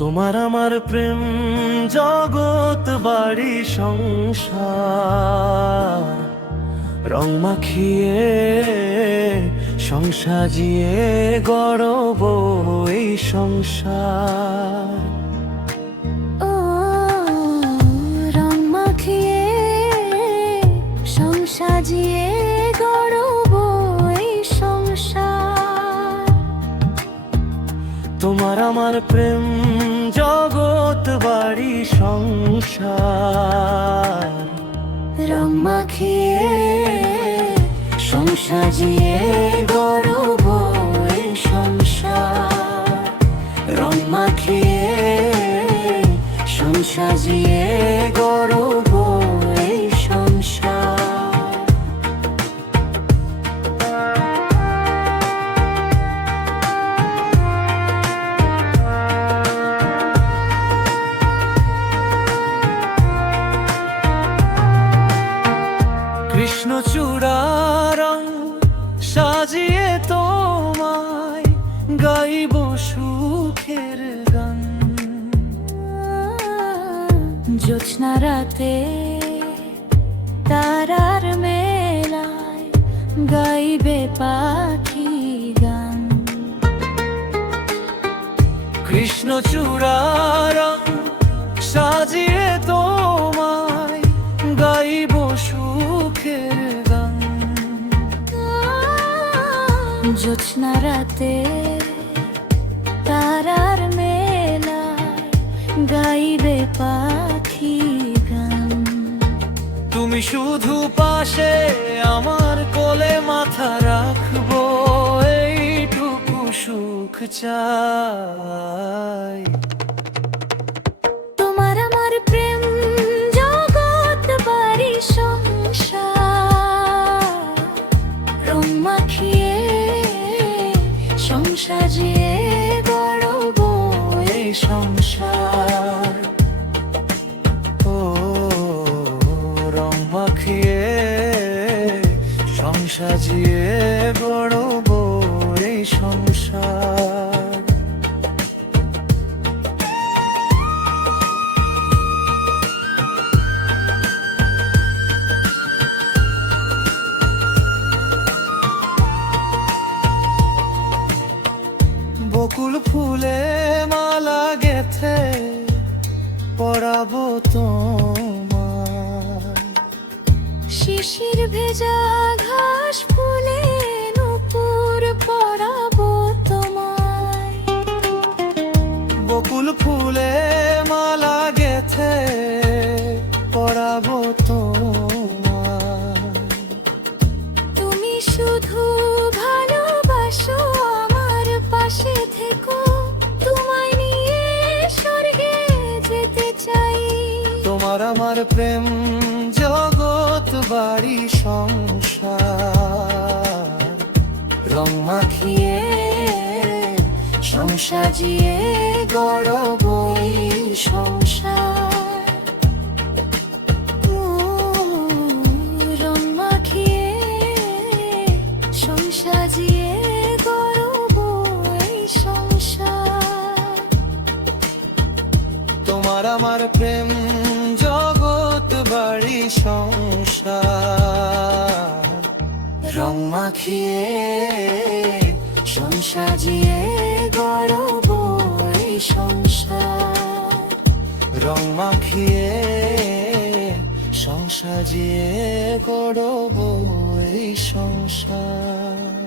তোমার আমার প্রেম জগৎ বাড়ি সংসার, রং মাখিয়ে সংসাজিয়ে গড়ব এই সংসার। ও রং মাখিয়ে সংসাজিয়ে গড়ব এই সংসার। তোমার আমার প্রেম জগৎ বাড়ি সংসার, রং মাখিয়ে সংসাজিয়ে গড়ব এই সংসার। রং মাখিয়ে সংসাজিয়ে গড়ব এই সংসার। কৃষ্ণচূড়া রং সাজিয়ে তোমায় গাইব সুখের গান। জ্যোৎস্না রাতে তারার মেলায় গাইবে পাখি গান। কৃষ্ণচূড়া রং সাজিয়ে তোমায় গাইব সুখের গান। জ্যোৎস্না রাতে তারার মেলায় গাইবে পাখি গান। তুমি শুধু পাশে আমার কোলে মাথা রাখবো, এইটুকু সুখ চাই। তোমার আমার প্রেম জগৎ বাড়ি সংসার, রং মাখিয়ে সংসাজিয়ে গড়ব এই সংসার। ও রং মাখিয়ে সংসাজিয়ে গড়ব এই সংসার। বকুল ফুলে মালা গেথে পরাবো তোমার। শিশির ভেজা ঘাস ফুলে নূপুর পরাবো তোমায়। বকুল ফুলে মালা গেথে পরাবো তোমার। তুমি শুধু ভালোবাসো, আমার পাশে থেকো, তোমায় নিয়ে স্বর্গে যেতে চাই। তোমার আমার প্রেম জগৎ বাড়ি সংসার, রং মাখিয়ে সংসাজিয়ে গড়ব এই সংসার। রং মাখিয়ে সংসাজিয়ে গড়ব এই সংসার। তোমার আমার প্রেম জগৎ বাড়ি সংসার, রং মাখিয়ে সংসাজিয়ে গড়ব এই সংসার। রং মাখিয়ে সংসাজিয়ে গড়ব এই সংসার।